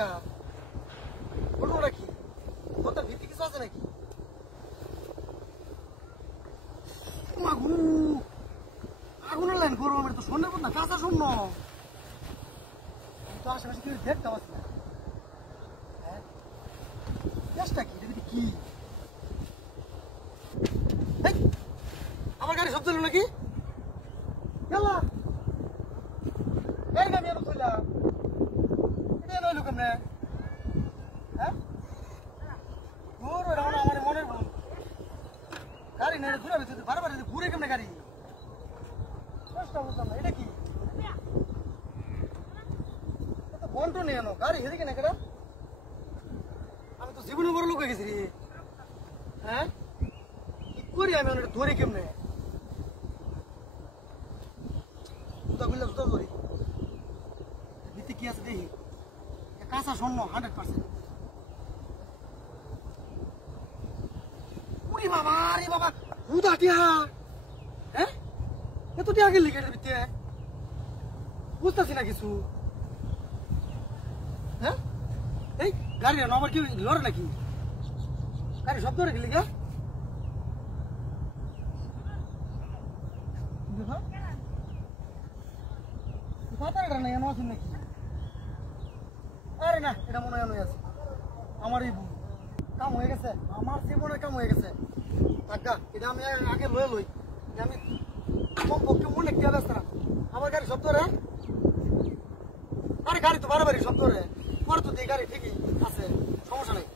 গা ঘটনাটা কি তোর ভিত্তি কিছু আছে নাকি মাগু আগুনের লাইন করবো আমি তো শোনে না কাঁচা শূন্য তো আশেপাশে কেউ দেখতে পাচ্ছি না হ্যাঁ চেষ্টা কি দেখবি কি আমার গাড়ি শব্দ হলো নাকি গেলা এই আমি আর কইলাম এটা নইলো কেমনে হ্যাঁ দূর রাওনা আমার মনের ভুল গাড়ি নেড়ে ঘুরে ভিতরে বারবার ঘুরে কেমনে গাড়ি চেষ্টা বুঝলাম না এটা কি এটা বন্টু নিয়ে আনো গাড়ি হেরে কেন কেটা আমি তো জীবনে বড় লোক হয়ে গেছি রে হ্যাঁ কি করি আমি ওটা ধরি কেমনে জুতা খুললে জুতা ধরি ভিত্তি কি আছে দেখি কাঁচা স্বর্ণ 100% উরি বাবা রে বাবা হুদা টিয়া হ্যাঁ এত টিয়া গেলি কেটে ভিত্তি বুঝতেছি না কিছু হ্যাঁ এই গাড়ি আমার কি লড়ে নাকি গাড়ি শব্দ রেখে লিখা নাকি আরে না এটা মনে হয় আছে আমার এই কাম হয়ে গেছে আমার জীবনের কাম হয়ে গেছে টাকা এটা আমি আগে লয়ে লই আমি কমপক্ষে মনে কি ব্যস্ত না আমার গাড়ি শব্দ রে আরে গাড়ি তো বারবারই শব্দ রে পরে তো গাড়ি ঠিকই আছে সমস্যা নাই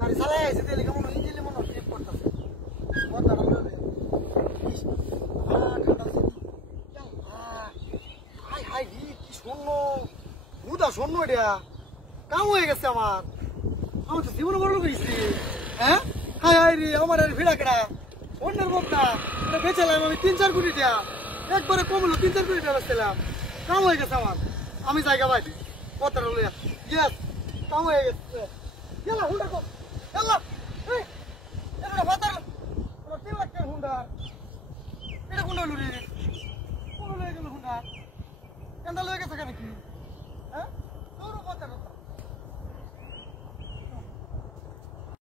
গাড়ি চালাই আছে তেলে কেমন ইঞ্জিনে মনে ট্রিপ করতেছে হাই হাই কি শূন্য হুদা শূন্য এটা কাম হয়ে গেছে আমার আমি তো জীবনে বড় করেছি হ্যাঁ হাই হাই রে আমার আর ভিড়া কেডা অন্যের মুখ না এটা বেচালাম আমি 3-4 কোটি টাকা একবারে কমলো 3-4 কোটি টাকা বেচলাম কাম হয়ে গেছে আমার আমি জায়গা ভাই কথাটা লইয়া ইয়েস কাম হয়ে গেছে গেলা হুন্ডা কো গেলা এই এটা বাতার আমার 3 লাখ টাকার হুন্ডা এটা কোন লুরি কোন লয়ে গেল হুন্ডা কেন লয়ে গেছে কেন কি হ্যাঁ তোর কথা